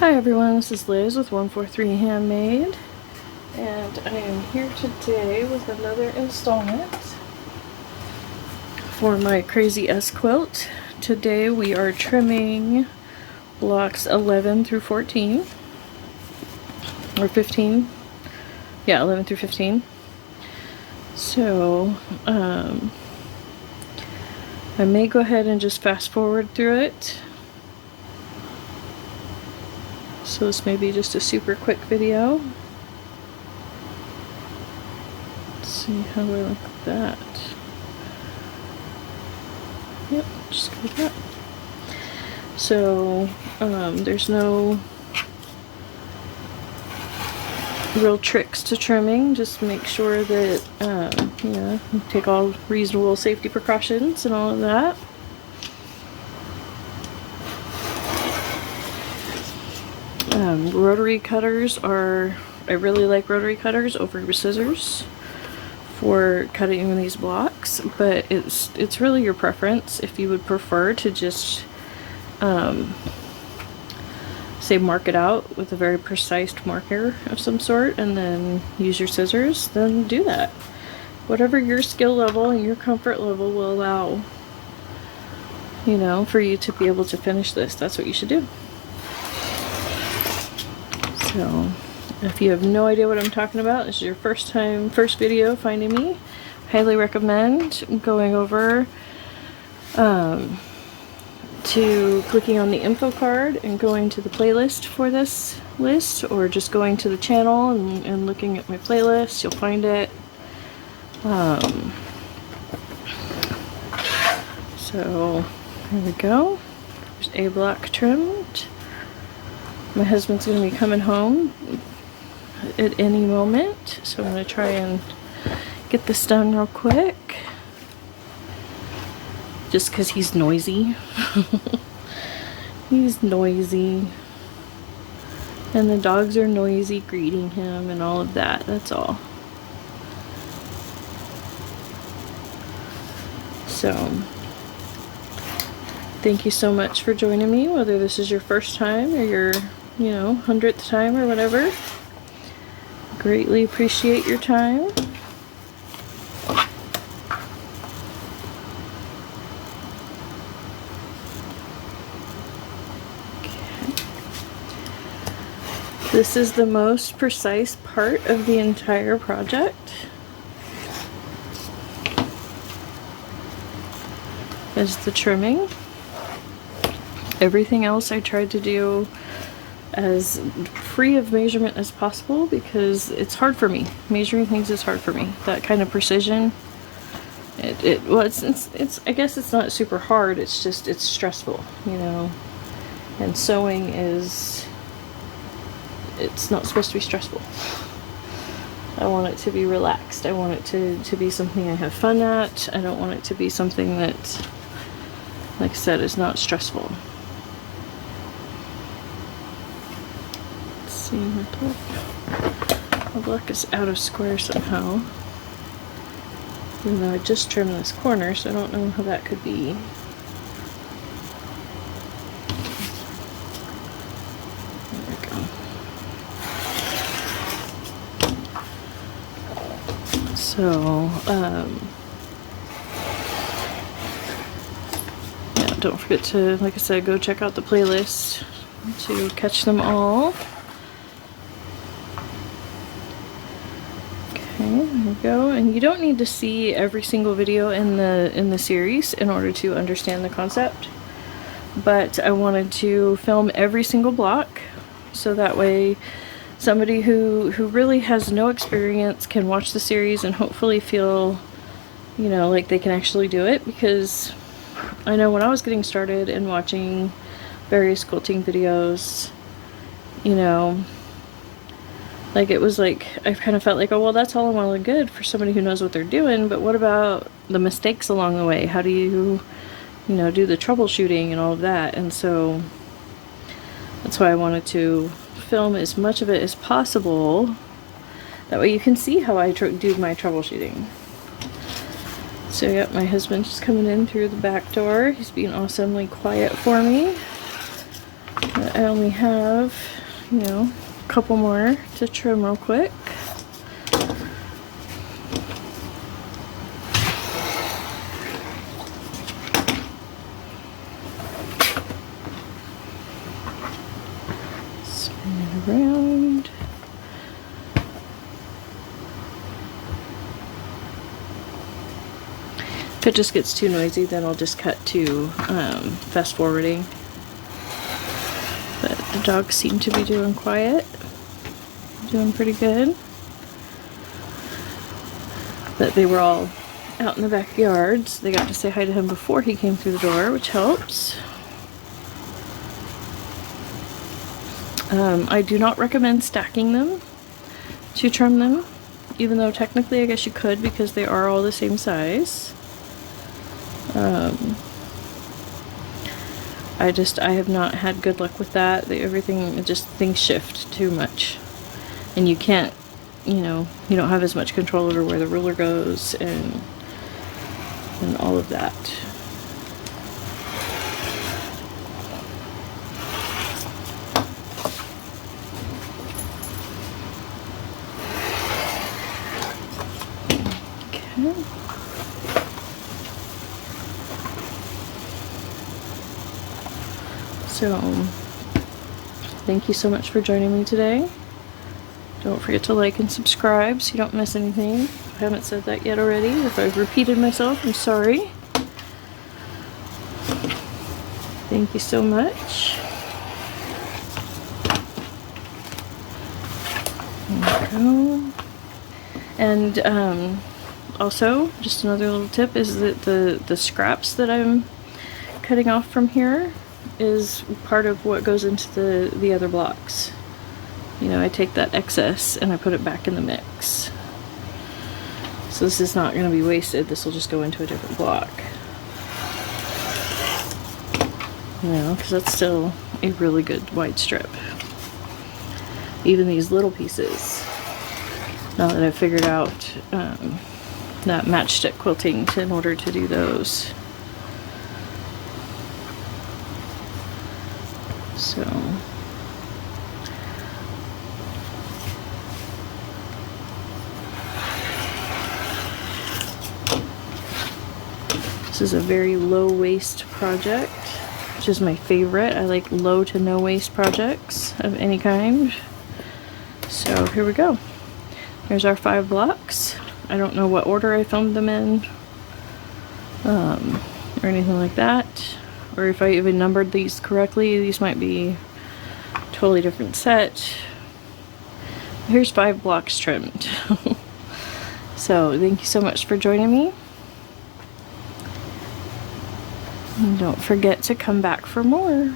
Hi everyone, this is Liz with 143 Handmade, and I am here today with another installment for my Crazy S quilt. Today we are trimming blocks 11 through 14, or 15, yeah, 11 through 15. So, I may go ahead and just fast forward through it. So this may be just a super quick video. Let's see how I look at that. Yep, just go with that. So there's no real tricks to trimming. Just make sure that you take all reasonable safety precautions and all of that. Rotary cutters I really like rotary cutters over scissors for cutting these blocks, but it's really your preference if you would prefer to just say mark it out with a very precise marker of some sort and then use your scissors, then do that. Whatever your skill level and your comfort level will allow, for you to be able to finish this, that's what you should do. So, if you have no idea what I'm talking about, this is your first video finding me, highly recommend going over to clicking on the info card and going to the playlist for this list, or just going to the channel and looking at my playlist. You'll find it. So, here we go. There's a block trimmed. My husband's going to be coming home at any moment, so I'm going to try and get this done real quick. Just because he's noisy. He's noisy. And the dogs are noisy greeting him and all of that. That's all. So, thank you so much for joining me, whether this is your first time or your 100th time or whatever. Greatly appreciate your time. Okay. This is the most precise part of the entire project. Is the trimming. Everything else I tried to do as free of measurement as possible because it's hard for me. Measuring things is hard for me. That kind of precision. It's I guess it's not super hard. It's just it's stressful, And sewing it's not supposed to be stressful. I want it to be relaxed. I want it to be something I have fun at. I don't want it to be something that, like I said, is not stressful. See, my block is out of square somehow. Even though I just trimmed this corner, so I don't know how that could be. There we go. So, yeah, don't forget to, like I said, go check out the playlist to catch them all. Okay, there we go. And you don't need to see every single video in the series in order to understand the concept. But I wanted to film every single block so that way somebody who really has no experience can watch the series and hopefully feel, like they can actually do it, because I know when I was getting started and watching various quilting videos, like it was like, I kind of felt like, oh, well, that's all well and good for somebody who knows what they're doing, but what about the mistakes along the way? How do you, do the troubleshooting and all of that? And so that's why I wanted to film as much of it as possible. That way you can see how I do my troubleshooting. So, yep, my husband's just coming in through the back door. He's being awesomely quiet for me. But I only have, you know, a couple more to trim real quick. Spin it around. If it just gets too noisy, then I'll just cut to fast forwarding. But the dogs seem to be doing quiet, doing pretty good. But they were all out in the backyard, so they got to say hi to him before he came through the door, which helps. I do not recommend stacking them to trim them, even though technically I guess you could because they are all the same size. I have not had good luck with that. Things shift too much. And you can't, you don't have as much control over where the ruler goes and all of that. Okay. So, thank you so much for joining me today. Don't forget to like and subscribe so you don't miss anything. If I haven't said that yet already, if I've repeated myself, I'm sorry. Thank you so much. There we go. And also, just another little tip is that the scraps that I'm cutting off from here is part of what goes into the other blocks. You know, I take that excess and I put it back in the mix. So this is not going to be wasted. This will just go into a different block. You know, because that's still a really good wide strip. Even these little pieces. Now that I've figured out that matchstick quilting in order to do those. So this is a very low waste project, which is my favorite. I like low to no waste projects of any kind. So here we go. Here's our 5 blocks. I don't know what order I filmed them in or anything like that. Or if I even numbered these correctly, these might be a totally different set. Here's 5 blocks trimmed. So thank you so much for joining me. And don't forget to come back for more.